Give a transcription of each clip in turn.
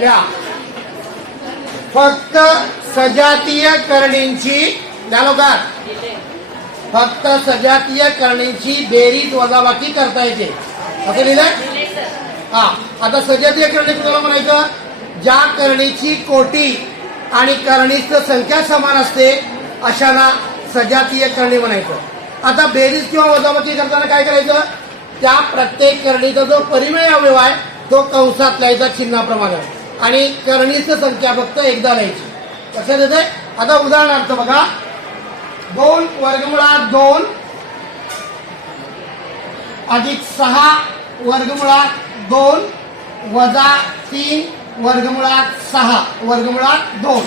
या फक्त सजातीय करणींची लोकात फक्त सजातीय करणींची बेरीज वजाबाकी करता येते असं लिहिलंय. हा आता सजातीय करणी कुणाला म्हणायचं? ज्या करणीची कोटी आणि करणीची संख्या समान असते अशांना सजातीय करणी म्हणायचं. आता बेरीज किंवा वजाबाकी करताना काय करायचं? त्या प्रत्येक करणीचा जो परिमेय अवयव आहे तो कंसात लिहायचा चिन्हाप्रमाणे आणि करणीची संख्या फक्त एकदा लिहायची. लक्षात येते? आता उदाहरणार्थ बघा, 2 वर्गमुळात 2 अधिक 6 वर्गमुळात 2 वजा 3 वर्गमुळात 6 वर्गमुळात 2.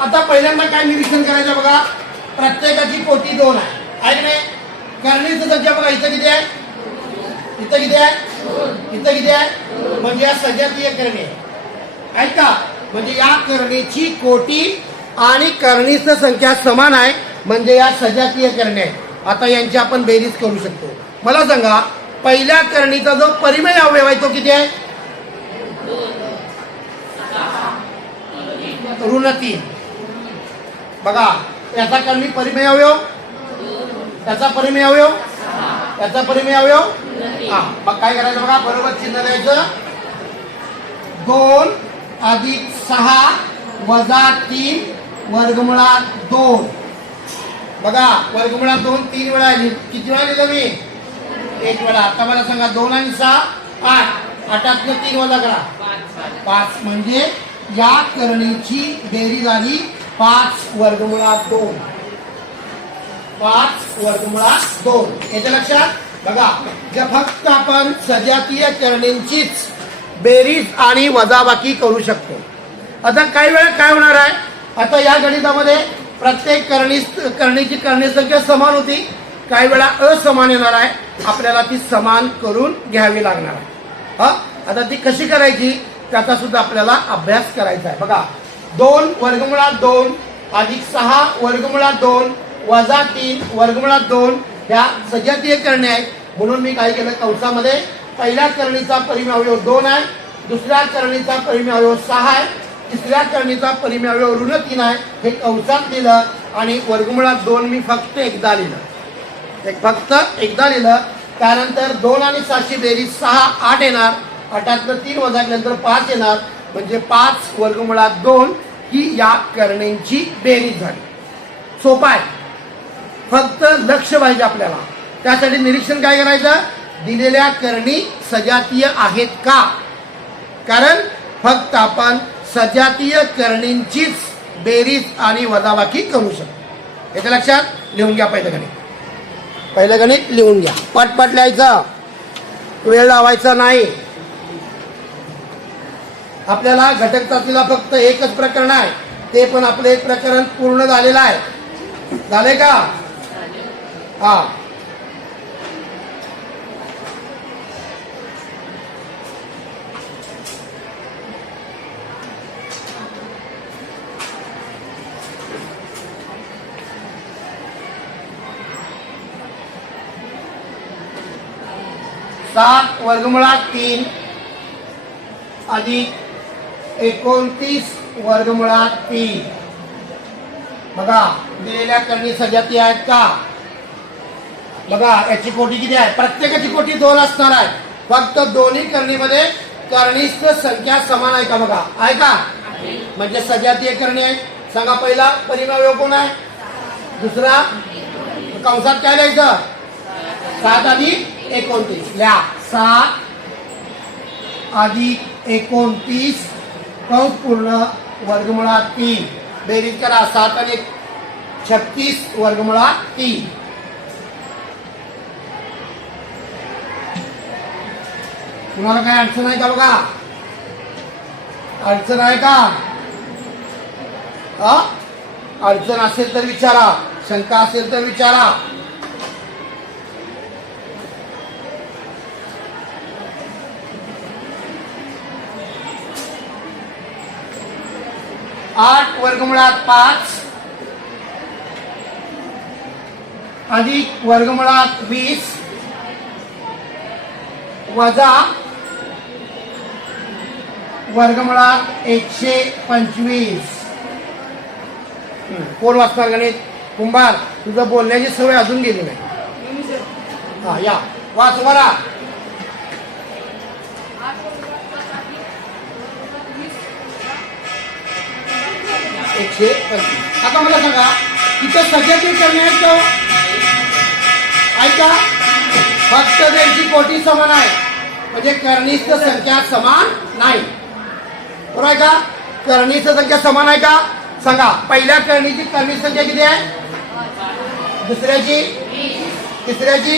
आता पहिल्यांदा काय निरीक्षण करायचं बघा, प्रत्येकाची कोटी 2 आहे की नाही? करणीची संख्या बघा, इथं किती आहे? इथं किती आहे? इथं किती आहे? म्हणजे या सजातीय करणी आहे का? म्हणजे या करणीची कोटी आणि करणीची संख्या समान आहे म्हणजे या सजातीय करणी आहे. आता यांची आपण बेरीज करू शकतो. मला सांगा, पहिल्या करणीचा जो परिमेय अवयव आहे तो किती आहे? ऋण 3. बघा, याचा कर्णी परिमेय अवयव, त्याचा परिमेय अवयव, त्याचा परिमेय अवयव. हा, मग काय करायचं बघा, बरोबर चिन्ह द्यायचं. 2 अधिक 6 वजा 3 वर्गमुळात 2. बघा, वर्गमुळात 2 3 वेळा आली. किती वेळा लिहिलं मी? 1 वेळा. आता मला सांगा, 2 आणि 6 8. 8 3 वजा करा 5. म्हणजे या करणीची बेरीज आली 5 वर्गमुळात 2. 5 वर्गमुळात 2. याच्या लक्षात बघा, ज्या फक्त आपण सजातीय करणींचीच बेरीज आणि वजाबाकी करू शकतो. आता काही वेळा काय होणार आहे, आता या गणितामध्ये प्रत्येक करणीची करणी संख्या समान होती, काही वेळा असमान येणार आहे, आपल्याला ती समान करून घ्यावी लागणार आहे. हा, आता ती कशी करायची त्याचा सुद्धा आपल्याला अभ्यास करायचा आहे. बघा, 2 वर्गमुळात 2 अधिक 6 वर्गमुळात 2 वजा 3 वर्गमुळात 2 ह्या सजातीय करणे आहेत. म्हणून मी काय केलं, कंसामध्ये पहिल्या करणीचा परिमेय अवयव 2 आहे, दुसऱ्या करणीचा परिमेय अवयव 6 आहे, तिसऱ्या करणीचा परिमेय अवयव ऋण 3 आहे. हे कंसात लिहिलं आणि वर्गमुळात 2 मी फक्त एकदा लिहिलं. फक्त एकदा लिहिलं. त्यानंतर 2 आणि 6 ची बेरीज 6 8 येणार. 8 3 वजा केल्यानंतर 5 येणार. म्हणजे 5 वर्गमुळात 2 ही या करणींची बेरीज झाली. सोपा आहे, फक्त लक्ष पाहिजे आपल्याला. त्यासाठी निरीक्षण काय करायचं, दिलेल्या करणी सजातीय आहेत का? कारण फक्त आपण सजातीय करणींचीच बेरीज आणि वजाबाकी करू शकतो. याच्या लक्षात लिहून घ्या. पहिलं गणित लिहून घ्या. पटपट लिहायचं, वेळ लावायचा नाही. आपल्याला घटक चाचणीला फक्त एकच प्रकरण आहे, ते पण आपलं एक प्रकरण पूर्ण झालेलं आहे. झाले का? हा, 7 वर्गमुळात 3 अधिक 29 वर्गमुळात 3. बघा, दिलेल्या करणी सजातीय आहेत का? बघा, याची कोटी किती आहे? प्रत्येकाची कोटी 2 असणार आहे. फक्त दोन्ही करणीमध्ये करणीची संख्या समान आहे का? बघा, आहे का? म्हणजे सजातीय करणी आहे. सांगा, पहिला परिमेय अवयव कोण आहे? दुसरा कंसात काय लिहायचं? 7 अधिक 29. लिहा, 7 अधिक 29 कंस पूर्ण वर्गमुळात 3. बेरीज करा, 7 अधिक 36 वर्गमुळात 3. तुम्हाला काय अडचण आहे का? बघा, अडचण आहे का? अडचण असेल तर विचारा, शंका असेल तर विचारा. आठ वर्गमुळात 5 अधिक वर्गमुळात 20 वजा वर्गमुळात 125. कोण वाचणार गणित? कुंभार, तुझं बोलण्याची सवय अजून गेली नाही. हा या वाच बरा. 125. आता मला सांगा इथं सगळ्यातील करणे आहेत का? ऐका, फक्त त्यांची कोटी समान आहे, म्हणजे करणीस्थ संख्या समान नाही. बरोबर आहे का? करणीस्थ संख्या समान आहे का? सांगा. पहिल्या करणीची करणीस्थ संख्या किती आहे? दुसऱ्याची, तिसऱ्याची,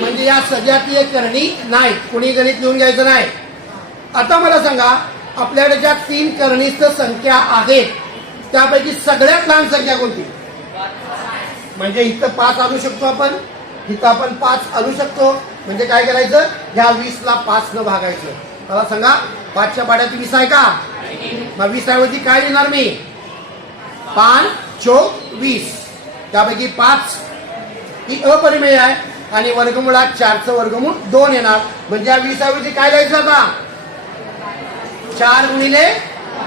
म्हणजे या सजातीय करणी नाही. कोणी गणित लिहून घ्यायचं नाही. आता मला सांगा आपल्याकडे ज्या 3 करणीस्थ संख्या आहेत त्यापैकी सगळ्यात लहान संख्या कोणती? म्हणजे इथं 5 आणू शकतो आपण, इथं आपण 5 आणू शकतो. म्हणजे काय करायचं? ह्या 20ला 5 न भागायचं. मला सांगा 5च्या पाड्यात 20 आहे का? मग 20 ऐवजी काय लिहिणार मी? 5 चोक 20. त्यापैकी 5 ही अपरिमेय आहे आणि वर्गमुळात 4चं वर्गमूळ 2 येणार. म्हणजे या 20 ऐवजी काय लिहायचं आता? 4 गुणिले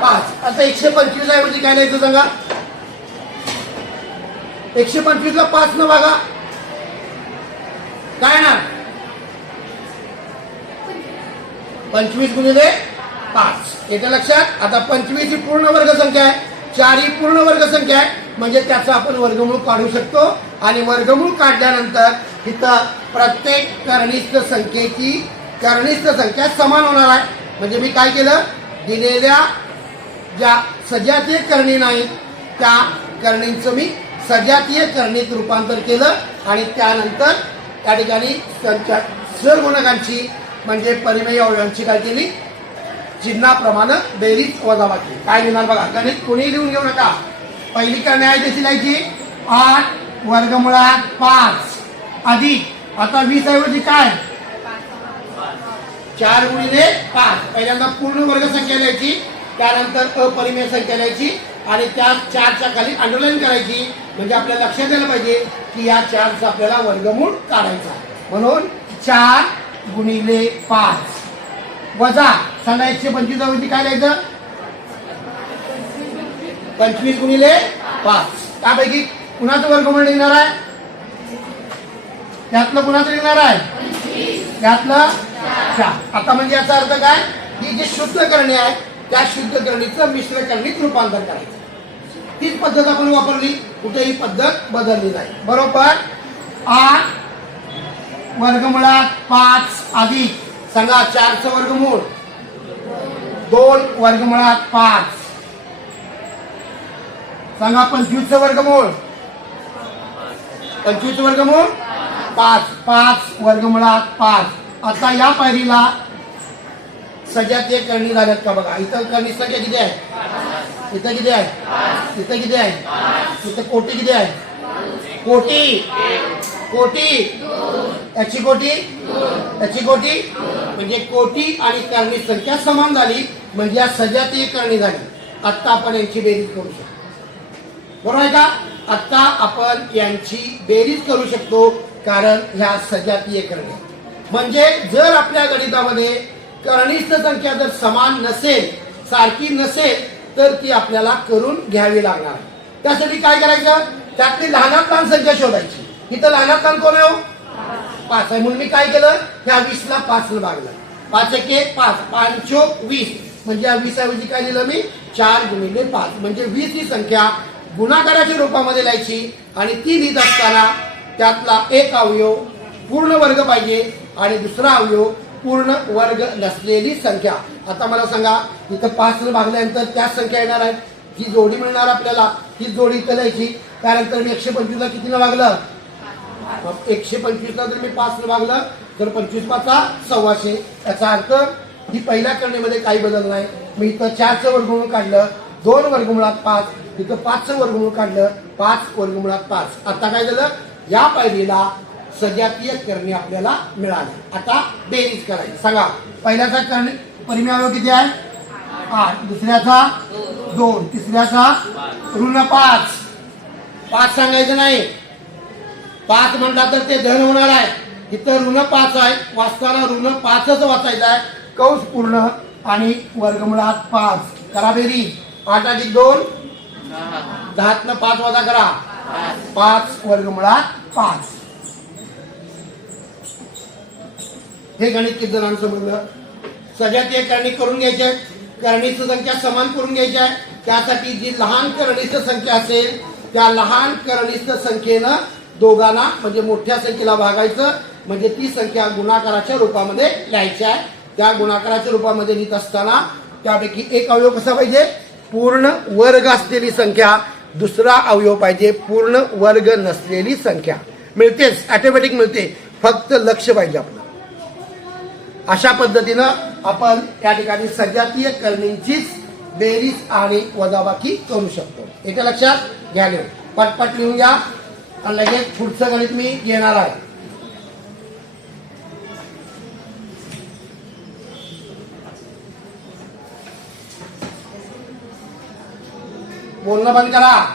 5. आता 125 ऐवजी काय लिहायचं सांगा? 125ला 5 न भागा काय ना? 25 गुणिले 5. येतं लक्षात? आता 25 ही पूर्ण वर्ग संख्या आहे, 4 ही पूर्ण वर्ग संख्या आहे, म्हणजे त्याचा आपण वर्गमूळ काढू शकतो. आणि वर्गमूळ काढल्यानंतर इथं प्रत्येक करणीस्थ संख्येची करणीस्थ संख्या समान होणार आहे. म्हणजे मी काय केलं? दिलेल्या ज्या सजातीय करणी नाहीत त्या करणींचं मी सजातीय करणीत रूपांतर केलं आणि त्यानंतर त्या ठिकाणी सहगुणकांची म्हणजे परिमेय अवयवांची काय केली? चिन्हाप्रमाणे बेरीज वजाबाकी. काय लिहिणार बघा. गणित कोणी लिहून घेऊ नका. पहिली करणे आहे त्याची लिहायची 8 वर्गमुळात 5 अधिक आता 20 ऐवजी काय? 4 गुणिले 5. पहिल्यांदा पूर्ण वर्ग संख्या लिहायची, त्यानंतर अपरिमेय संख्या लिहायची आणि त्या 4च्या खाली अंडरलाईन करायची. म्हणजे आपल्याला लक्षात यायला पाहिजे की या 4चा आपल्याला वर्गमूळ काढायचा. म्हणून 4 गुणिले 5 वजा सांगा 125 ऐवजी काय लिहायचं? 25 गुणिले 5. त्यापैकी कुणाचं वर्गमूळ निघणार आहे? त्यातलं कुणाचं निघणार आहे? त्यातलं 4. आता म्हणजे याचा अर्थ काय? ही जी शुद्ध करणे आहे त्या शुद्ध करणीचं मिश्र करणीत रूपांतर करायचं. तीच पद्धत आपण वापरली, कुठेही पद्धत बदलली नाही. बरोबर. 8 वर्गमुळात 5 अधिक सांगा 4चं वर्गमूळ 2 वर्गमुळात 5 सांगा 25चं वर्गमूळ 25चं वर्गमूळ 5 5 वर्गमुळात 5. आता या पायरीला सजातीय करणी झाल्यात का बघा. इथं करणी संख्या किती आहे? इथं किती आहे? इथं किती आहे? इथं कोटी किती आहे? कोटी कोटी याची कोटी याची कोटी म्हणजे कोटी आणि करणी संख्या समान झाली. म्हणजे या सजातीय करणी झाली. आता आपण यांची बेरीज करू शकतो. बरोबर आहे का? आता आपण यांची बेरीज करू शकतो कारण ह्या सजातीय करणी. म्हणजे जर आपल्या गणितामध्ये करणीस्थ संख्या जर समान नसेल, सारखी नसेल, तर ती आपल्याला करून घ्यावी लागणार. त्यासाठी काय करायचं? त्यातली लहानात लहान संख्या शोधायची. इथं लहानात लहान कोण आहे? 5 आहे. म्हणून मी काय केलं? ह्या 20ला 5 न भागलं. 5 एके 5 5 चोक 20. म्हणजे या 20 ऐवजी काय लिहिलं मी? 4 गुणिले 5. म्हणजे 20 ही संख्या गुणाकाराच्या रूपामध्ये लिहायची आणि ती लिहित असताना त्यातला एक अवयव पूर्ण वर्ग पाहिजे आणि दुसरा अवयव पूर्ण वर्ग नसलेली संख्या. आता मला सांगा इथं 5 न भागल्यानंतर त्याच संख्या येणार आहे, जी जोडी मिळणार आपल्याला, ही जोडी इथं लिहायची. त्यानंतर मी 125ला किती न भागलं? 125ला जर मी 5 न भागलं तर 25 5 125. याचा अर्थ ही पहिल्या करणीमध्ये काही बदल नाही. मी इथं 4चं वर्गमूळ काढलं, 2 वर्गमुळात 5. इथं 5चं वर्गमूळ काढलं, 5 वर्गमुळात 5. आता काय झालं? या पायरीला सजातीय करणी आपल्याला मिळाली. आता बेरीज करायची. सांगा पहिल्याचा करणी परिमेय अवयव किती आहे? 8. दुसऱ्याचा 2. तिसऱ्याचा ऋण 5. 5 सांगायचं नाही. 5 म्हणला तर ते धन होणार आहे. इथं ऋण 5 आहे, वाचताना ऋण 5च वाचायचं आहे. कंस पूर्ण आणि वर्गमुळात 5 करा बेरीज. 8 अधिक 2 10 5 वजा करा 5 वर्गमुळात 5. हे गणित किती जणांना समजलं? सजातीय करणी करून घ्यायचे, करणीची संख्या समान करून घ्यायची आहे. त्यासाठी जी लहान करणीची संख्या असेल त्या लहान करणीस्थ संख्येनं दोघांना म्हणजे मोठ्या संख्येला भागायचं, म्हणजे ती संख्या गुणाकाराच्या रूपामध्ये लिहायची आहे. त्या गुणाकाराच्या रूपामध्ये लिहित असताना त्यापैकी एक अवयव कसा पाहिजे? पूर्ण वर्ग असलेली संख्या. दुसरा अवयव पाहिजे पूर्ण वर्ग नसलेली संख्या. मिळतेच, ऑटोमॅटिक मिळते, फक्त लक्ष पाहिजे आपलं. अशा पद्धतीनं आपण त्या ठिकाणी सजातीय करणींचीच बेरीज आणि वजाबाकी करू शकतो. एका लक्षात घ्या. पटपट लिहून घ्या आणि लगेच पुढचं गणित मी घेणार आहे. बोलणं बंद करा.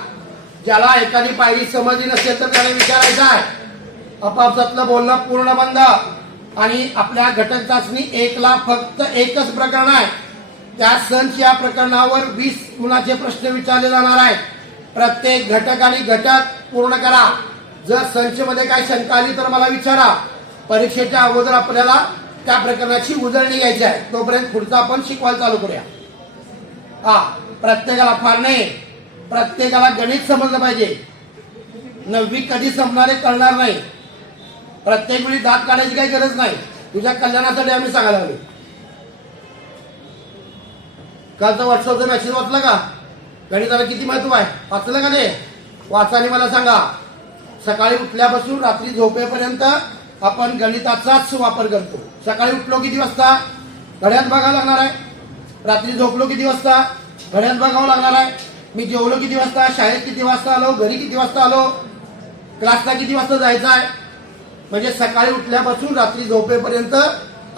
ज्याला एखादी पायरी समजली नसेल तर त्याला विचारायचं आहे. आपापसातलं बोलणं पूर्ण बंद. आणि आपल्या घटक चाचणी 1 ला फक्त एकच प्रकरण आहे. त्या संच या प्रकरणावर 20 गुणाचे प्रश्न विचारले जाणार आहेत. प्रत्येक घटक आणि घटक पूर्ण करा. जर संच मध्ये काही शंका आली तर मला विचारा. परीक्षेच्या अगोदर आपल्याला त्या प्रकरणाची उजळणी घ्यायची आहे. तोपर्यंत पुढचा आपण शिकवायला चालू करूया. प्रत्येकाला फार नाही, प्रत्येकाला गणित समजलं पाहिजे. 9वी कधी संपणारे कळणार नाही. प्रत्येक वेळी दात काढायची काही गरज नाही. तुझ्या कल्याणासाठी आम्ही सांगायला लागलो. कालचा व्हॉट्सअपचा मेसेज वाचला का? गणिताला किती महत्व आहे वाचलं का? नाही वाचाने मला सांगा. सकाळी उठल्यापासून रात्री झोपेपर्यंत आपण गणिताचाच वापर करतो. सकाळी उठलो किती वाजता? घड्याळ बघावं लागणार आहे. रात्री झोपलो किती वाजता? घड्याळ बघावं लागणार आहे. मी जेवलो किती वाजता? शाळेत किती वाजता आलो? घरी किती वाजता आलो? क्लासला किती वाजता जायचं आहे? म्हणजे सकाळी उठल्यापासून रात्री झोपेपर्यंत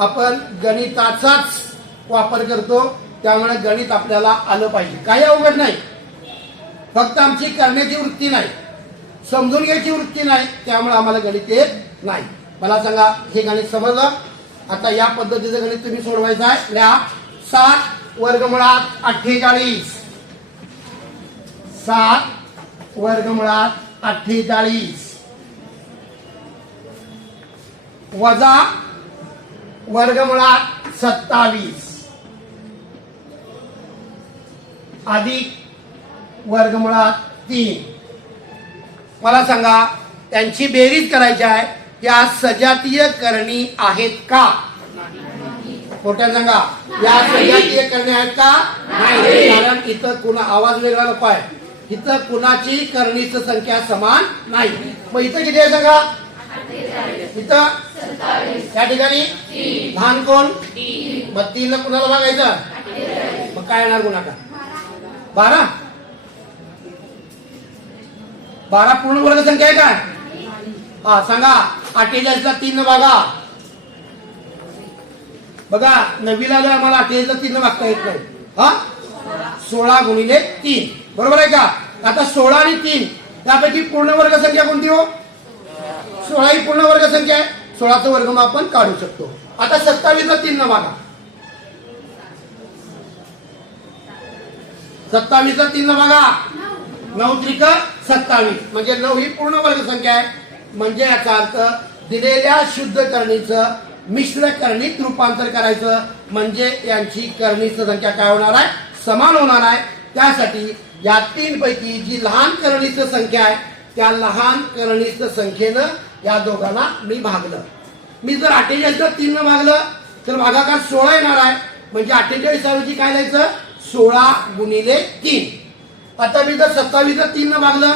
आपण गणिताचाच वापर करतो. त्यामुळे गणित आपल्याला आलं पाहिजे. काही अवघड नाही, फक्त आमची करण्याची वृत्ती नाही, समजून घ्यायची वृत्ती नाही. त्यामुळे आम्हाला गणित येत नाही. मला सांगा, हे गणित समजलं? आता या पद्धतीचं गणित तुम्ही सोडवायचं आहे. लिहा 7 वर्गमुळात 48. 7 वर्गमुळात 48 वजा वर्गमुळात 27 अधिक वर्गमुळात 3. मला सांगा, त्यांची बेरीज करायची आहे. या सजातीय करणी आहेत का? मोठ्या सांगा, या सजातीय करणी आहेत का? नाही. कारण इथं कुणा आवाज वेगळा नको आहे. इथं कुणाची करणीची संख्या समान नाही. मग इथं किती आहे सांगा? इथं त्या ठिकाणी लहान कोण? मग 3 ला कुणाला बघायचं? मग काय येणार गुणाकार? 12. 12 पूर्ण वर्ग संख्या आहे काय? सांगा. 48 ला 3 बघा. बघा 9वीला आलो आम्हाला 48 ला 3 वागता येत नाही. 16 गुणिले 3 बरोबर आहे का? आता 16 आणि 3 त्यापैकी पूर्ण वर्ग संख्या कोणती हो? 16 ही पूर्ण वर्ग संख्या आहे. 16चा वर्ग आपण काढू शकतो. आता 27 ला 3 बघा. 27 ला 3 बघा. 9 त्रिक 27 म्हणजे 9 ही पूर्ण वर्ग संख्या आहे. म्हणजे याचा अर्थ दिलेल्या शुद्ध करणीचं मिश्र करणीत रूपांतर करायचं. म्हणजे यांची करणीची संख्या काय होणार आहे? समान होणार आहे. त्यासाठी या 3 पैकी जी लहान करणीची संख्या आहे त्या लहान करणीच्या संख्येनं या दोघांना मी भागलं. मी जर 48 ला 3 भागलं तर भागाकार 16 येणार आहे. म्हणजे 48 ऐवजी काय द्यायचं? 16 गुणिले 3. आता मी जर 27 ला 3 भागलं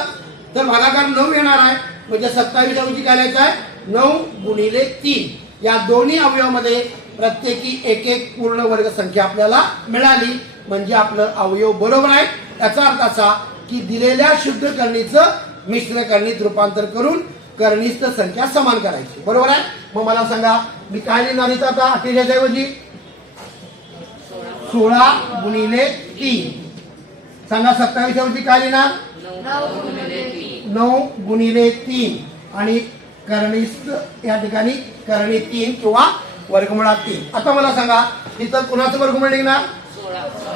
तर भागाकार 9 येणार आहे. म्हणजे 27 ऐवजी काय द्यायचं आहे? 9 गुणिले 3. या दोन्ही अवयवामध्ये प्रत्येकी एक पूर्ण वर्ग संख्या आपल्याला मिळाली. म्हणजे आपलं अवयव बरोबर आहे. याचा अर्थ असा की दिलेल्या शुद्ध करणीचं मिश्र करणीत रूपांतर करून करणीस्थ संख्या समान करायची. बरोबर आहे. मग मला सांगा, मी काय लिहिणार इथं आता? 48 ऐवजी 16 गुणिले 3. सांगा 27 ऐवजी काय लिहिणार? 9 गुणिले 3 आणि करणीस्थ या ठिकाणी करणी 3 किंवा वर्गमुळात 3. आता मला सांगा इथं कुणाचं वर्गमूळ निघणार?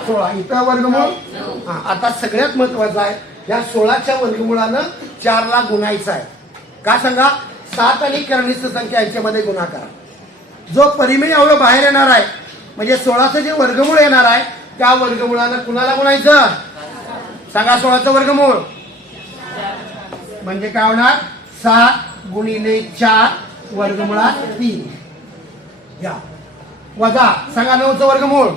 16. इथं वर्गमूळ आता सगळ्यात महत्वाचं आहे, या 16च्या वर्गमुळानं 4 ला गुणायचं आहे. का सांगा? 7 आणि करणीस्थ संख्या यांच्यामध्ये गुणाकार. जो परिमेय अवयव बाहेर येणार आहे म्हणजे 16चं जे वर्गमूळ येणार आहे त्या वर्गमुळानं कुणाला गुणायचं? सांगा 16चं वर्गमूळ म्हणजे काय होणार? 7 गुणिले 4 वर्गमुळात 3 या वजा सांगा 9चं वर्गमूळ.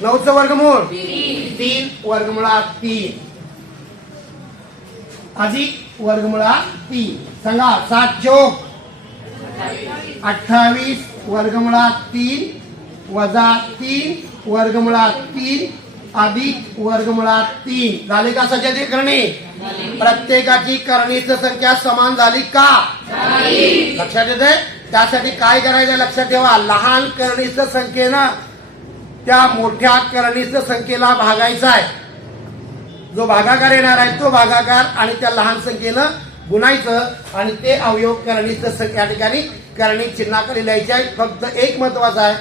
9चं वर्गमूळ 3 वर्गमुळात 3 अधिक वर्गमुळात 3. सांगा 7 चौक 28 वर्गमुळात 3 वजा 3 वर्गमुळात 3 अधिक वर्गमुळात 3 झाले का सजाती करणे? प्रत्येकाची करणीस्थ संख्या समान झाली का? लक्षात येते? त्यासाठी काय करायचं लक्षात ठेवा, लहान करणीस्थ संख्येनं त्या मोठ्या करणीस्थ संख्येला भागायचा आहे. जो भागाकार येणार आहे तो भागाकार आणि त्या लहान संख्येनं गुणायचं आणि ते अवयव करणीस्थ संख्या ठिकाणी करणी चिन्हाकडे लिहायचे आहे. फक्त एक महत्वाचं आहे,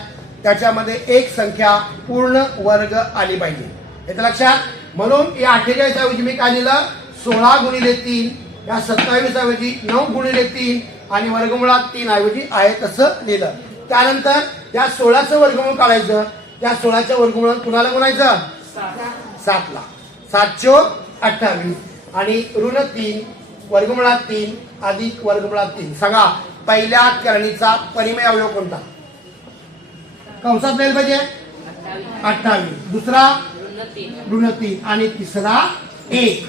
त्याच्यामध्ये एक संख्या पूर्ण वर्ग आली पाहिजे. येतं लक्षात? म्हणून या 48 ऐवजी मी काय लिहिलं? 16 गुणिले 3. या 27 ऐवजी 9 गुणिले 3 आणि वर्गमुळात 3 ऐवजी आहे तसं लिहिलं. त्यानंतर या 16चं वर्गमूळ काढायचं. त्या 16च्या वर्गमूळ कुणाला गुणायचं? 7 ला. 7 चौक 28 आणि ऋण 3 वर्गमुळात 3 अधिक वर्गमुळात 3. सांगा पहिल्या करणीचा परिमेय अवयव कोणता? कंसात लिहिलं पाहिजे 28. दुसरा ऋण 3 आणि तिसरा 1.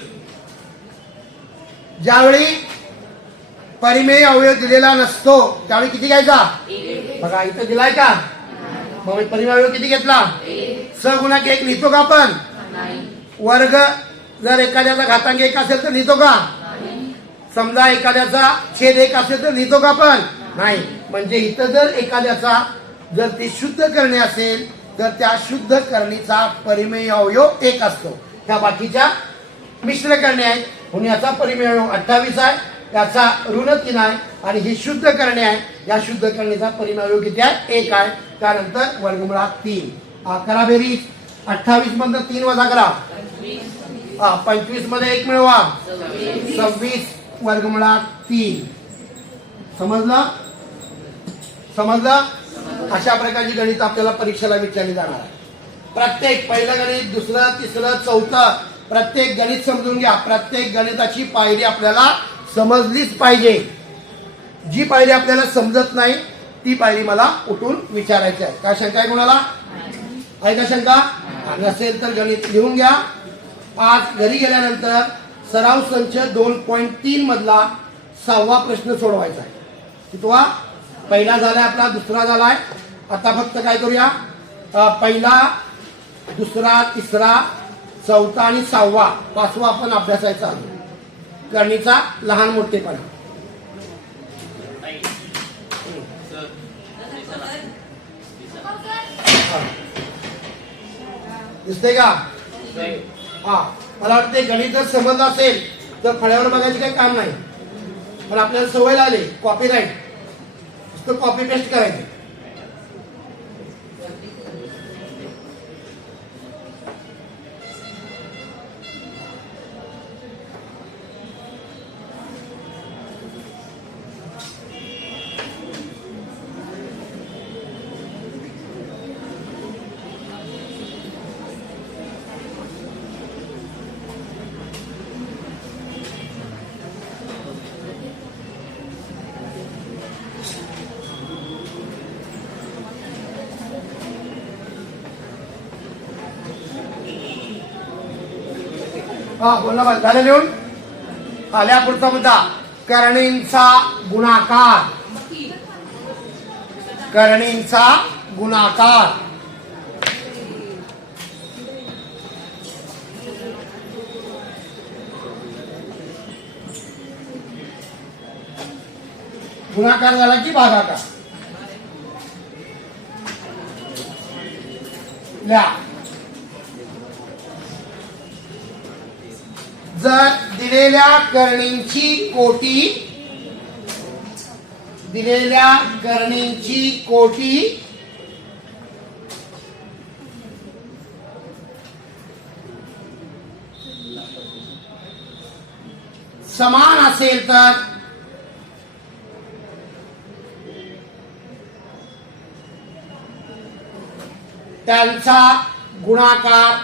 ज्यावेळी परिमेय अवयव दिलेला नसतो त्यावेळी किती घ्यायचा? बघा इथं दिलाय का? मग परिमेय अवयव किती घेतला? सगुणक 1 लिहितो का आपण? वर्ग जर एखाद्याचा घातांक 1 असेल तर लिहितो का? समजा एखाद्याचा छेद 1 असेल तर लिहितो का आपण? नाही. म्हणजे इथं जर एखाद्याचा जर ती शुद्ध करणे असेल तर त्या शुद्ध करणीचा परिमेय अवयव 1 असतो. ह्या बाकीच्या मिश्र करणे आहेत म्हणून याचा परिमेय अवयव 28 आहे, याचा ऋण 3 आहे आणि ही शुद्ध करणे आहे. या शुद्ध करणीचा परिमेय अवयव किती आहे? 1 आहे. त्यानंतर वर्गमुळात 3. करा बेरीज. 28 मधनं 3 वजा करा. 25 मध्ये 1 मिळवा. 26 वर्गमुळात 3. समजलं? समजलं? अशा प्रकारची गणित आपल्याला परीक्षेला विचारली जाणार आहे. प्रत्येक पहिलं गणित, दुसरं, तिसरं, चौथं प्रत्येक गणित समजून घ्या. प्रत्येक गणिताची पायरी आपल्याला समजलीच पाहिजे. जी पायरी आपल्याला समजत नाही ती पायरी मला उठून विचारायची आहे. काय शंका आहे कोणाला? आहे का शंका? नसेल तर गणित लिहून घ्या. आज घरी गेल्यानंतर सराव संच 2.3 मधला 6वा प्रश्न सोडवायचा आहे. कितवा? पहिला झालाय आपला, दुसरा झालाय. आता फक्त काय करूया, पहिला, दुसरा, तिसरा, चौथा आणि 6वा 5वा आपण अभ्यासायचा आहे. करणीचा लहान मोठेपणा. दिसते का? हा, मला वाटते गणित जर समजलं असेल तर फळ्यावर बघायचं काही काम नाही. पण आपल्याला सवय लागली कॉपीराईट, नुसतं कॉपी पेस्ट करायचं. हा बोला बा, झालं लिहून? आल्या पुढचा मुद्दा, करणींचा गुणाकार. करणींचा गुणाकार. गुणाकार झाला की भागाकार? लिहा. जर दिलेल्या करणींची कोटी दिलेल्या करणींची कोटी समान असेल तर त्यांचा गुणाकार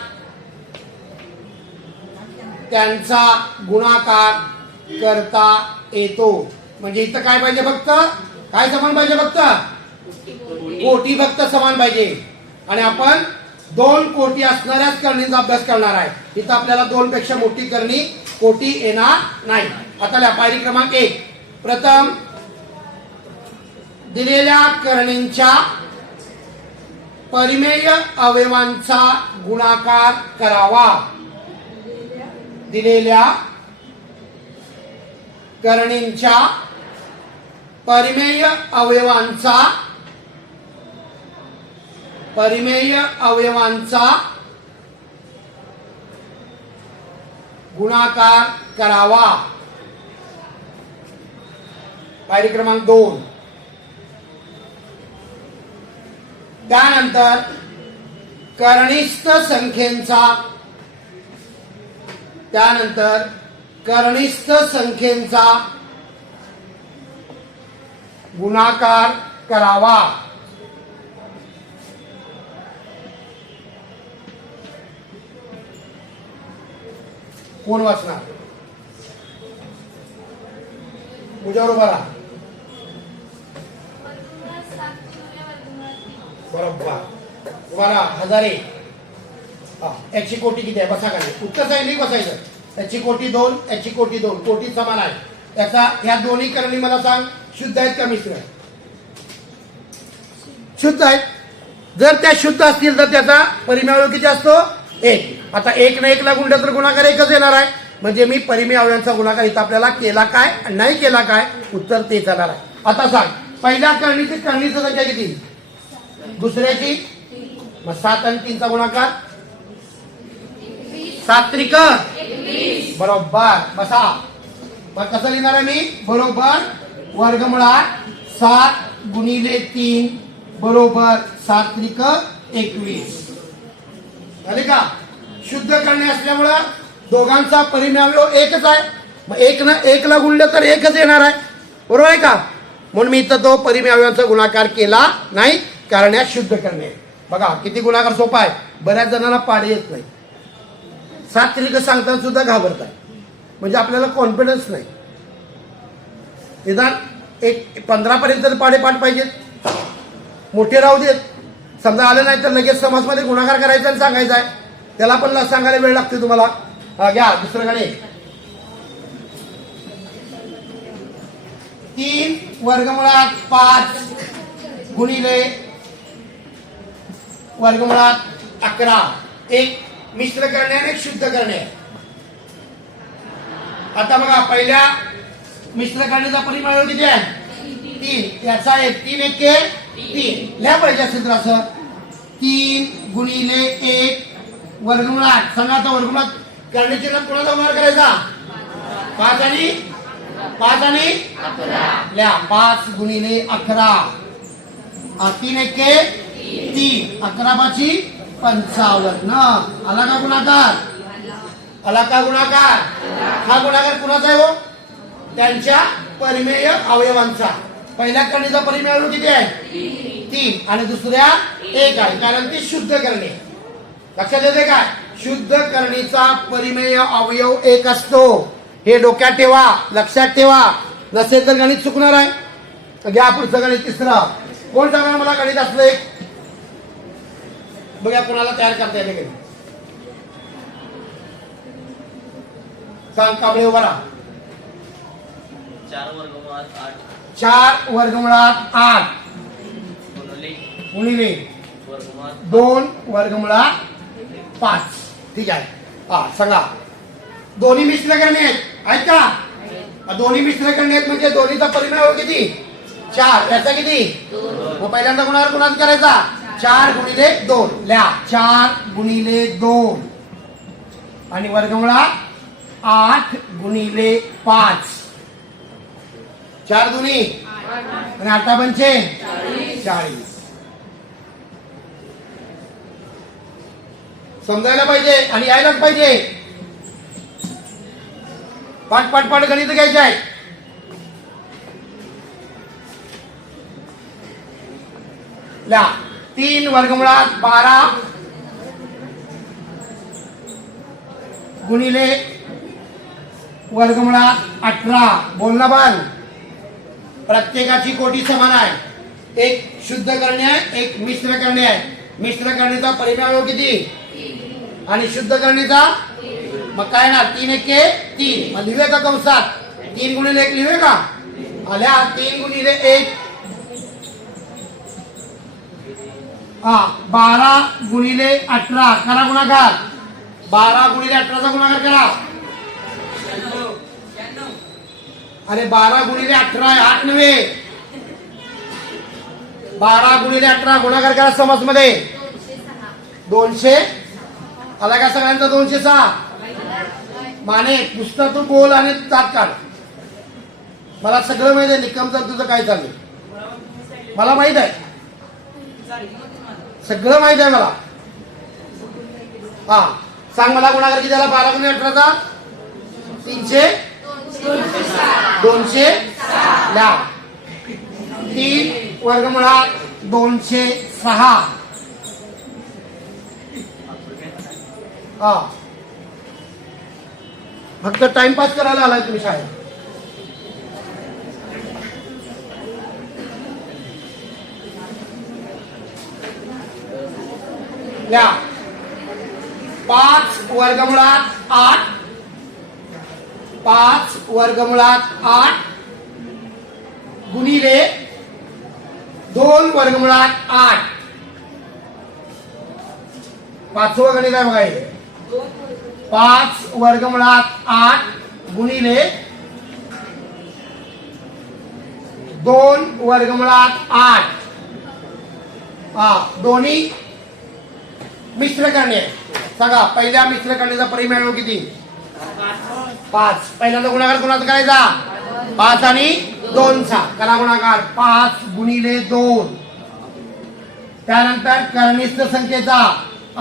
करता येतो. म्हणजे इथं काय पाहिजे, फक्त काय समान पाहिजे, फक्त कोटी फक्त समान पाहिजे. आणि आपण 2 कोटी असणाऱ्याच करणींचा अभ्यास करणार आहे. इथं आपल्याला 2 पेक्षा मोठी करणी कोटी येणार नाही. आता लिहा पायरी क्रमांक 1. प्रथम दिलेल्या करणींच्या परिमेय अवयवांचा गुणाकार करावा. दिलेल्या करणींच्या परिमेय अवयवांचा गुणाकार करावा. पायरी क्रमांक 2. त्यानंतर करणीस्थ संख्येचा गुणाकार करावा. कोण वाचणार? तुझ्यावर उभा राहा. बरोबर. तुम्हाला हजारे याची कोटी किती आहे? बसा खाली. उत्तर सांगितली बसायचं. याची कोटी 2, याची कोटी 2. कोटी समान आहे. त्याचा ह्या दोन्ही करणी मला सांग, शुद्ध आहेत का मिश्र आहेत? शुद्ध आहेत. जर त्या शुद्ध असतील तर त्याचा परिमेय अवयव किती असतो? 1. आता 1 ने 1 ला गुणलं तर गुणाकार 1च येणार आहे. म्हणजे मी परिमेय अवयवांचा गुणाकार इथं आपल्याला केला काय नाही केला काय, उत्तर तेच येणार आहे. आता सांग, पहिल्या करणीची संख्या किती? दुसऱ्याची? मग 7 आणि 3 चा गुणाकार 7 त्रिक 21. बरोबर. बसा. मग कसं लिहिणार आहे मी? बरोबर वर्गमुळात 7 गुणिले 3 बरोबर 7 त्रिक 21. झाले का? शुद्ध करणे असल्यामुळं दोघांचा परिमेय अवयव एकच आहे. मग 1 न 1 ला गुणलं तर 1च येणार आहे. बरोबर आहे का? म्हणून मी इथं तो परिमेय अवयवांचा गुणाकार केला नाही, कारण या शुद्ध करणे. बघा किती गुणाकार सोपा आहे. बऱ्याच जणांना पाडे येत नाही. 7 त्रिक सांगताना सुद्धा घाबरतात. म्हणजे आपल्याला कॉन्फिडन्स नाही. निदान 15 पर्यंत पाडे पाठ पाहिजेत. मोठे राहू देत. समजा आलं नाही तर लगेच समाजमध्ये गुणाकार करायचा आणि सांगायचा आहे. त्याला पण सांगायला वेळ लागते तुम्हाला. घ्या दुसरं गणित. 3 वर्गमुळात 5 गुणिले वर्गमुळात 11. एक मिश्र करणे आणि एक शुद्ध करणे. आता बघा, पहिल्या मिश्र करण्याचा परिमेय अवयव किती आहे? 3. याचा 3 1 3. लिहा पाहिजे असेल तर असं 3 गुणिले 1 वर्गमुळात. सांगा आता वर्गमुळात करण्याची ना कोणाचा गुणाकार करायचा? 5 आणि 11. लिहा 5 गुणिले 11. 3 1 3. 11 5 55. आला का गुणाकार? आला का गुणाकार? हा गुणाकार कुणाचा आहे हो? त्यांच्या परिमेय अवयवांचा. पहिल्या करणीचा परिमेय अवयव किती आहे? 3. आणि दुसऱ्या 1 आहे, कारण ती शुद्ध करणे. लक्षात येते काय? शुद्ध करणीचा परिमेय अवयव 1 असतो. हे डोक्यात ठेवा, लक्षात ठेवा. नसेल तर गणित चुकणार आहे. घ्या पुढचं गणित 3. कोण सांगणार मला गणित असलं एक? बघा कोणाला तयार करता येते गणित. सांग काबळे उभा राहा. 4 वर्गमुळात 8 4 वर्गमुळात 8 गुणिले 2 वर्गमुळात 5. ठीक आहे. सांगा. दोन्ही मिश्र करणे आहेत का? दोन्ही मिश्र करणे आहेत म्हणजे दोन्हीचा परिमेय अवयव किती? 4. याचा किती? 2. मग पहिल्यांदा गुणाकार गुणाकार करायचा. 4 गुणिले 2. लिहा 4 गुणिले 2 आणि वर्गमुळात 8 गुणिले 5. 4 दुनी आणि 8 पंचे 40. समजायला पाहिजे आणि यायलाच पाहिजे. पाठ पाठ पाठ गणित घ्यायचे आहे. ला 3 वर्गमुळात 12 गुणिले वर्गमुळात 18. बोलणं बंद. प्रत्येकाची कोटी समान आहे. एक शुद्ध करणे आहे, एक मिश्र करणे आहे. मिश्र करण्याचा परिणाम किती आणि शुद्ध करण्याचा मग काय ना 3 एके 3. मग लिहूया का कंसात 3 गुणिले 1 लिहूया का? आल्या 3 गुणिले 1 12 गुणिले 18 करा गुणाकार. 12 गुणिले 18चा गुणाकार करा. अरे 12 गुणिले 18 आहे 8 नव्हे. 12 गुणिले 18 गुणाकार करा समज मध्ये. 200 आला का सगळ्यांचा 206. माने नुसतं तू बोल आणि ताट काढ. मला सगळं माहित आहे निकमचं तुझं काय चाललंय मला माहित आहे. सगळं माहित आहे मला. हा सांग मला गुणाकार किती झाला 12 गुणिले 18चा 300 200 ला 3 वर्गमुळात 206. हा फक्त टाइमपास करायला आलाय तुम्ही शाळेत. या 5 वर्गमुळात 8 5 वर्गमुळात 8 गुणिले 2 वर्गमुळात 8. पाचवं गणित आहे बघा हे. 5 वर्गमुळात 8 गुणिले 2 वर्गमुळात 8. दोन्ही मिश्र करणे. सांगा पहिल्या मिश्र करण्याचा परिमेय किती 5. पहिल्यांदा गुणाकार कोणाचा करायचा 5 आणि 2चा करा गुणाकार. 5 गुणिले 2. त्यानंतर कर्निष्ठ संख्येचा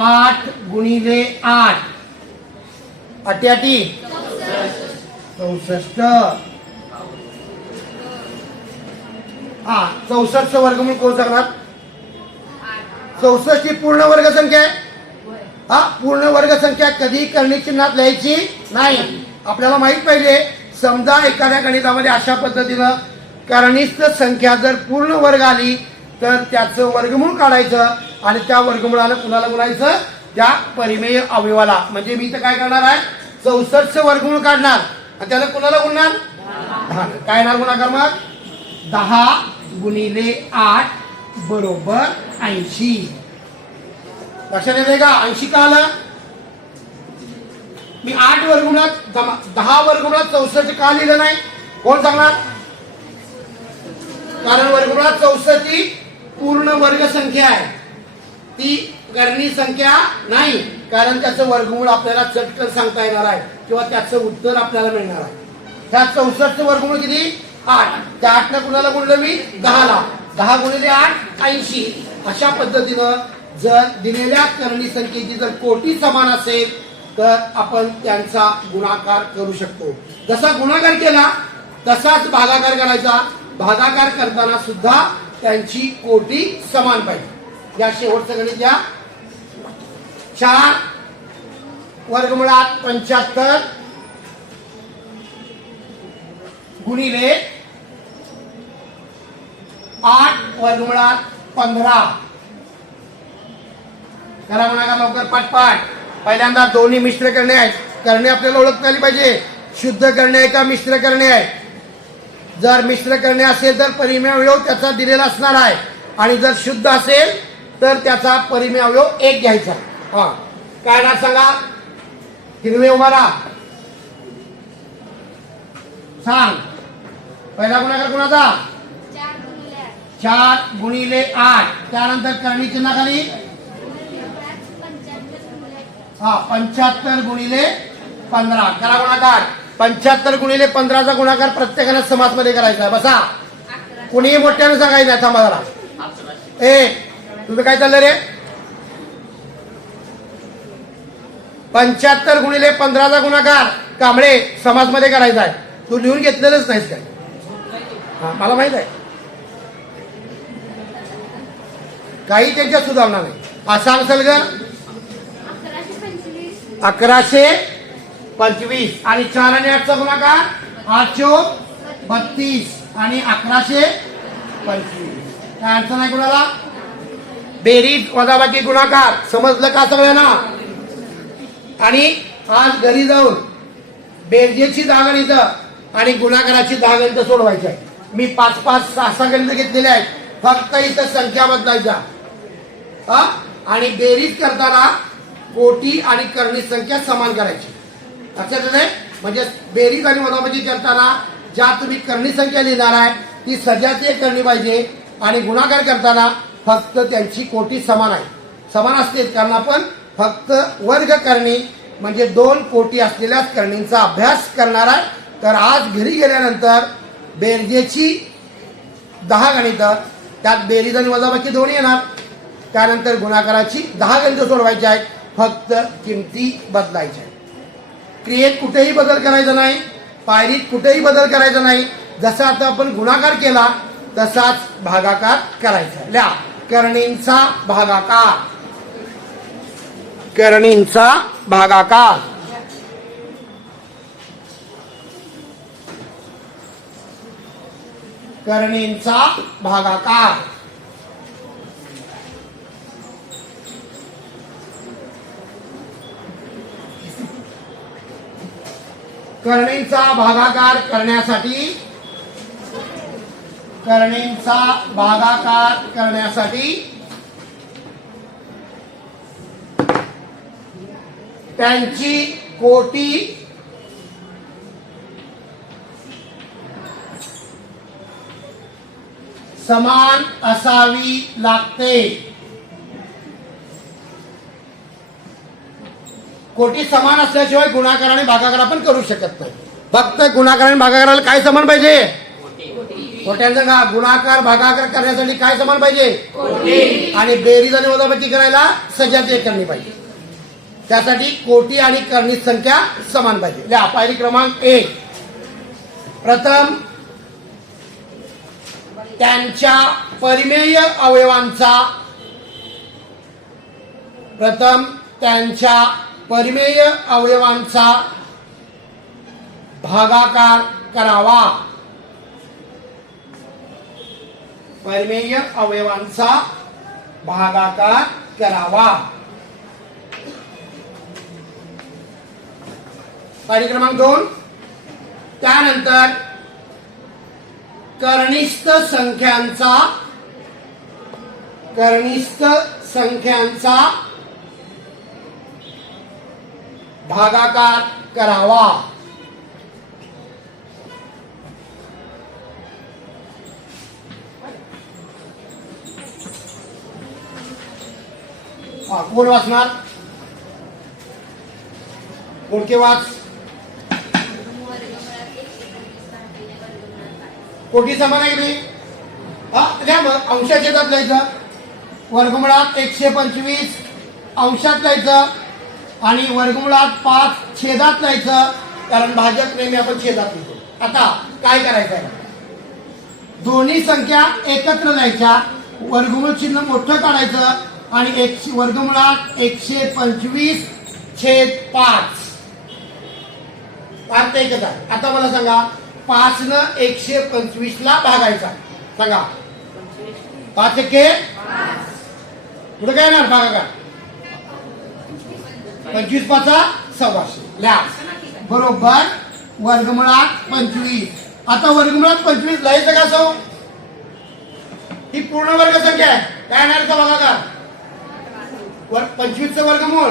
8 गुणिले 8 88 64. 64 वर्गमूळ कोण सांगणार. 64 ही पूर्ण वर्ग संख्या आहे. पूर्ण वर्ग संख्या कधी कर्णिक चिन्हात लिहायची नाही. आपल्याला माहित पाहिजे. समजा एखाद्या गणितामध्ये अशा पद्धतीनं कर्णिक संख्या जर पूर्ण वर्ग आली तर त्याचं वर्गमूळ काढायचं आणि त्या वर्गमूळाला कुणाला गुणायचं त्या परिमेय अवयवाला. म्हणजे मी तर काय करणार आहे 64 वर्गमूळ काढणार आणि त्याला कुणाला गुणणार 10. काय येणार गुणाकार मग 10 गुणिले 8 बरोबर 80. लक्षात येते का 80 का आलं. मी 8 वर्गमुळात 10 वर्गमुळात 64 का लिहिलं नाही कोण सांगणार. कारण वर्गमुळात 64 ही पूर्ण वर्ग संख्या आहे. ती कर्णी संख्या नाही. कारण त्याचं वर्गमूळ आपल्याला चटकन सांगता येणार आहे किंवा त्याचं उत्तर आपल्याला मिळणार आहे. त्या 64चं वर्गमूळ किती 8. त्या 8 कुणाला गुणलं मी 10ला. 10 गुणिले 8 80. अशा पद्धतीनं जर दिलेल्या कर्णी संख्येची जर कोटी समान असेल तर आपण त्यांचा गुणाकार करू शकतो. जसा गुणाकार केला तसाच भागाकार करायचा. भागाकार करताना सुद्धा त्यांची कोटी समान पाहिजे. या शेवटचं गणित या 4 वर्गमुळात 75 गुणिले 8 वर्गमुळात 15. करा गुणाकार लवकर पाठपाठ. पहिल्यांदा दोन्ही मिश्र करणे आहेत. करणे आपल्याला ओळखता आली पाहिजे. शुद्ध करणे आहे का मिश्र करणे आहे. जर मिश्र करणे असेल तर परिमेय अवयव त्याचा दिलेला असणार आहे आणि जर शुद्ध असेल तर त्याचा परिमेय अवयव 1 घ्यायचा. काय ना सांगा हिरवे उभारा सांग. पहिला गुणाकार कुणाचा 4 गुणिले 8. त्यानंतर कर्णी चिन्हाखाली 75 गुणिले 15. करा गुणाकार. 75 गुणिले 15चा गुणाकार प्रत्येकाने समास मध्ये करायचा. बसा कोणीही मोठ्यानं सांगायचं नाही. थांबा जरा. ए तुझं काय चाललं रे? 75 गुणिले 15चा गुणाकार कांबळे समाजमध्ये करायचा आहे. तू लिहून घेतलेलंच नाहीस काय? हा मला माहित आहे. काही त्यांच्यात सुधारणा नाही. असा असेल ग 1125 आणि 4 आणि 8चा गुणाकार 832 आणि 1125. काय अडचण आहे कुणाला? बेरीज वजाबाकी गुणाकार समजलं का सगळ्यांना? आणि आज घरी जाऊन बेरजेची 10 गणित आणि गुणाकाराची 10 गणित सोडवायची आहे. मी 5-5, 6-6 गणित घेतलेले आहेत. फक्त इथं संख्या बदलायच्या आणि बेरीज करताना कोटी आणि कर्णी संख्या समान करायची. लक्षात येते? म्हणजे बेरीज आणि वजाबाकी करताना ज्या तुम्ही कर्णी संख्या लिहिणार आहे ती सजातीय करणी पाहिजे आणि गुणाकार करताना फक्त त्यांची कोटी समान आहे. समान असते कारण आपण फक्त वर्ग करणी म्हणजे 2 कोटी असलेल्या करणींचा अभ्यास करणार आहे. तर आज घरी गेल्यानंतर बेरजेची 10 गणित, त्यात बेरीज आणि वजाबाकी दोन्ही येणार. त्यानंतर गुणाकाराची 10 गणित सोडवायची आहेत. फक्त किमती बदलायच्या आहेत. क्रियेत कुठेही बदल करायचा नाही, पायरीत कुठेही बदल करायचा नाही. जसा आता आपण गुणाकार केला तसाच भागाकार करायचा. ल्या करणींचा भागाकार, करणींचा भागाकार. करणींचा भागाकार. करणींचा भागाकार करण्यासाठी, करणींचा भागाकार करण्यासाठी त्यांची कोटी समान असावी लागते. कोटी समान असल्याशिवाय गुणाकार आणि भागाकार आपण करू शकत नाही. फक्त गुणाकार आणि भागाकाराला काय समान पाहिजे? कोट्यांचा का गुणाकार भागाकार करण्यासाठी काय समान पाहिजे? आणि बेरीज आणि वजाबाकी करायला सजातीय करणी पाहिजे. त्यासाठी कोटी आणि कर्णी संख्या समान पाहिजे. ल्या पायरी क्रमांक 1. प्रथम त्यांच्या परिमेय अवयवांचा, प्रथम त्यांच्या परिमेय अवयवांचा भागाकार करावा. परिमेय अवयवांचा भागाकार करावा. पायरी क्रमांक 2. त्यानंतर कनिष्ठ संख्यांचा, कनिष्ठ संख्यांचा भागाकार करावा. कोण वाचणार? कोणके वाच. कोटी समान आहे की नाही? द्या मग अंशात छेदात लिहायचं. वर्गमुळात 125 अंशात लिहायचं आणि वर्गमुळात 5 छेदात लिहायचं. कारण भाजक नेहमी आपण छेदात लिहितो. आता काय करायचं आहे? दोन्ही संख्या एकत्र लिहायच्या. वर्गमूळ चिन्ह मोठं काढायचं आणि वर्गमुळात 125/5 अर्थ एकच आहे. आता मला सांगा 5 न 125 ला भागायचा. सांगा 5 एके पुढे काय येणार भागाकार? 25/5 1,200. ल्या बरोबर वर्गमुळात 25. आता वर्गमुळात 25 लिहायचं का सो? ही पूर्ण वर्ग संख्या आहे. काय येणार भागाकार? 25चं वर्गमूळ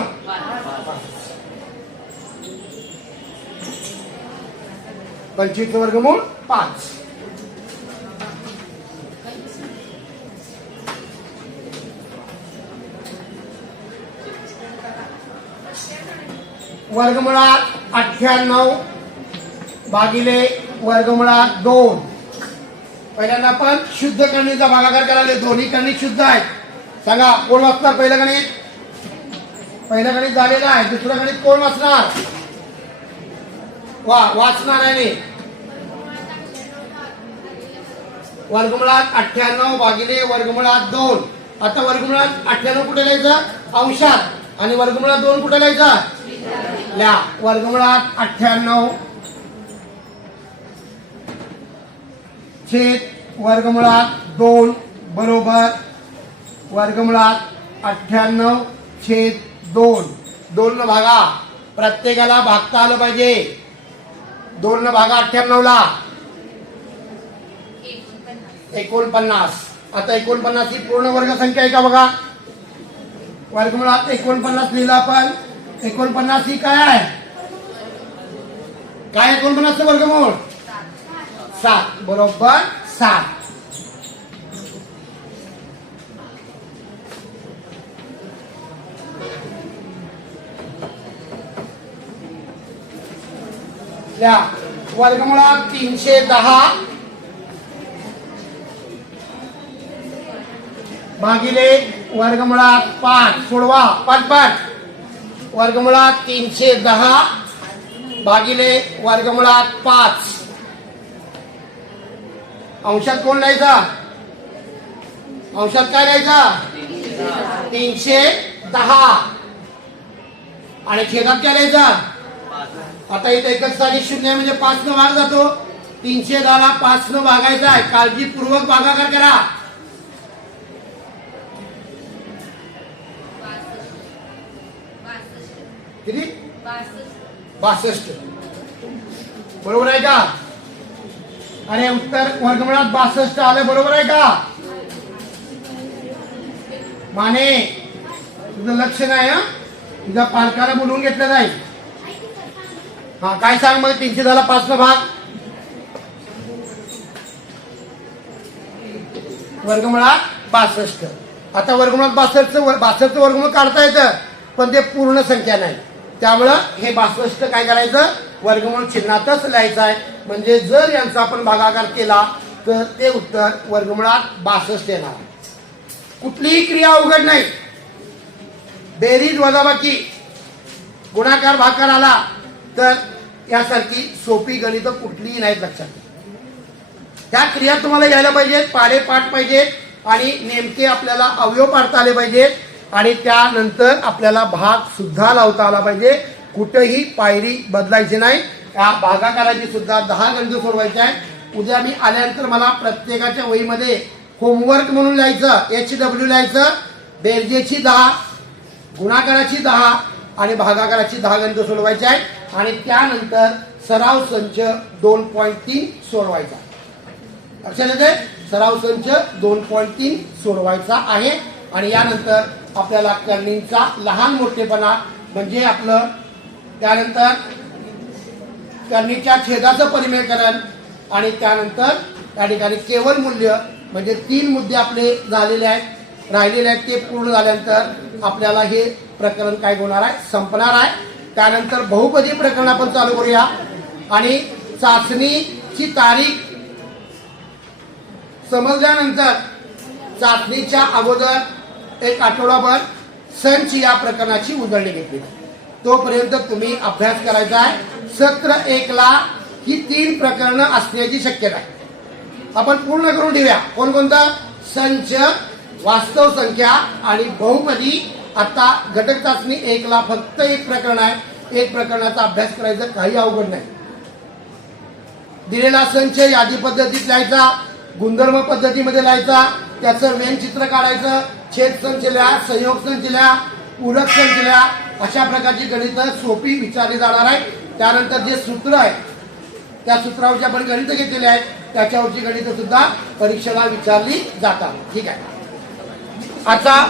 25चं वर्गमूळ 5. वर्गमुळात 98 भागिले वर्गमुळात 2 पहिल्यांदा आपण शुद्ध करणीचा भागाकार करायला दोन्ही करणी शुद्ध आहेत. सांगा कोण वाचणार पहिलं गणित? पहिलं गणित झालेलं आहे. दुसरं गणित कोण वाचणार? वाचणार आहे. वर्गमुळात 98 भागिले वर्गमुळात 2. आता वर्गमुळात 98 कुठे लिहायचं? अंशात. आणि वर्गमुळात 2 कुठे लिहायचं? ल्या वर्गमुळात 98 छेद वर्गमुळात 2 बरोबर वर्गमुळात 98 छेद 2. 2 न भागा. प्रत्येकाला भागता आलं पाहिजे. 2 न भागा 98 ला 49. आता 49 ही पूर्ण वर्ग संख्या आहे का बघा. वर्गमुळात 49 लिहिला आपण. 49 ही काय आहे? काय 49 वर्गमूळ? 7 बरोबर 7. या वर्गमुळात 310 भागिले वर्गमुळात 5. सोडवा 5 वर्गमुळात 310 भागिले वर्गमुळात 5. अंशात कोण लिहायचा? अंशात काय लिहायचा? 310 आणि छेदात काय लिहायचा? आता इथे एकच स्थानिक शून्य म्हणजे 5 न भाग जातो. 310 ला 5 न भागायचा आहे. काळजीपूर्वक भागाकार करा. किती? 62 बरोबर आहे का? अरे उत्तर वर्गमुळात 62 आलं. बरोबर आहे का? माने तुझं लक्ष नाही. तुझ्या पालकाला बोलवून घेतलं नाही. हा काय सांग मग? 310 ला 5 न भाग. वर्गमुळात 62. आता वर्गमुळात 62चं वर्गमूळ काढता येतं पण ते पूर्ण संख्या नाही. त्यामुळं हे 62 काय करायचं? वर्गमूळ चिन्हातच लिहायचं आहे. म्हणजे जर यांचा आपण भागाकार केला तर ते उत्तर वर्गमुळात 62 येणार. कुठलीही क्रिया अवघड नाही. बेरीज वजाबाकी गुणाकार भागाकार आला तर यासारखी सोपी गणितं कुठलीही नाहीत. लक्षात त्या क्रिया तुम्हाला यायला पाहिजेत. पाढे पाठ पाहिजेत आणि नेमके आपल्याला अवयव पाडता आले पाहिजेत. आणि त्यानंतर आपल्याला भाग सुद्धा लावता आला पाहिजे. कुठेही पायरी बदलायची नाही. या भागाकाराची सुद्धा 10 गणितं सोडवायची आहे. उद्या मी आल्यानंतर मला प्रत्येकाच्या वहीमध्ये होमवर्क म्हणून लिहायचं. HW लिहायचं. बेरजेची 10, गुणाकाराची 10 आणि भागाकाराची 10 गणितं सोडवायची आहे. आणि त्यानंतर सराव संच 2.3 सोडवायचा. लक्षात येते? सराव संच 2.3 सोडवायचा आहे. आणि यानंतर आपल्याला करणींचा लहान मोठेपणा म्हणजे आपलं त्यानंतर करणीच्या छेदाचं परिमेयकरण आणि त्यानंतर त्या ठिकाणी केवळ मूल्य म्हणजे 3 मुद्दे आपले झालेले आहेत. राहिलेले आहेत ते पूर्ण झाल्यानंतर आपल्याला हे प्रकरण काय होणार आहे? संपणार आहे. त्यानंतर बहुपदी प्रकरण आपण चालू करूया. आणि चाचणीची तारीख समजल्यानंतर चाचणीच्या अगोदर 1 आठवडाभर संच या प्रकरणाची उजळणी घेतली. तोपर्यंत तुम्ही अभ्यास करायचा आहे. सत्र 1 ला ही 3 प्रकरणं असण्याची शक्यता आहे. आपण पूर्ण करून ठेवूया. कोणकोणतं? संच, वास्तव संख्या आणि बहुपदी. आता घटक चाचणी 1 ला फक्त 1 प्रकरण आहे. 1 प्रकरणाचा अभ्यास करायचा, काही अवघड नाही. दिलेला संच यादी पद्धतीत लिहायचा, गुणधर्म पद्धतीमध्ये लिहायचा, त्याचं वेन चित्र काढायचं, छेद संच लिहा, संयोग संच लिहा, पूरक संच लिहा. अशा प्रकारची गणितं सोपी विचारली जाणार आहे. त्यानंतर जे सूत्र आहे त्या सूत्रावरची आपण गणितं घेतलेली आहेत त्याच्यावरची गणितं सुद्धा परीक्षेला विचारली जातात. ठीक आहे. आता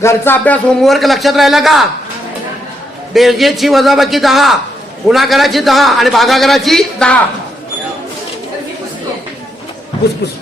घरचा अभ्यास होमवर्क लक्षात राहिला का? बेरजेची वजाबाकी 10, गुणाकाराची 10 आणि भागाकाराची 10. पुसपुस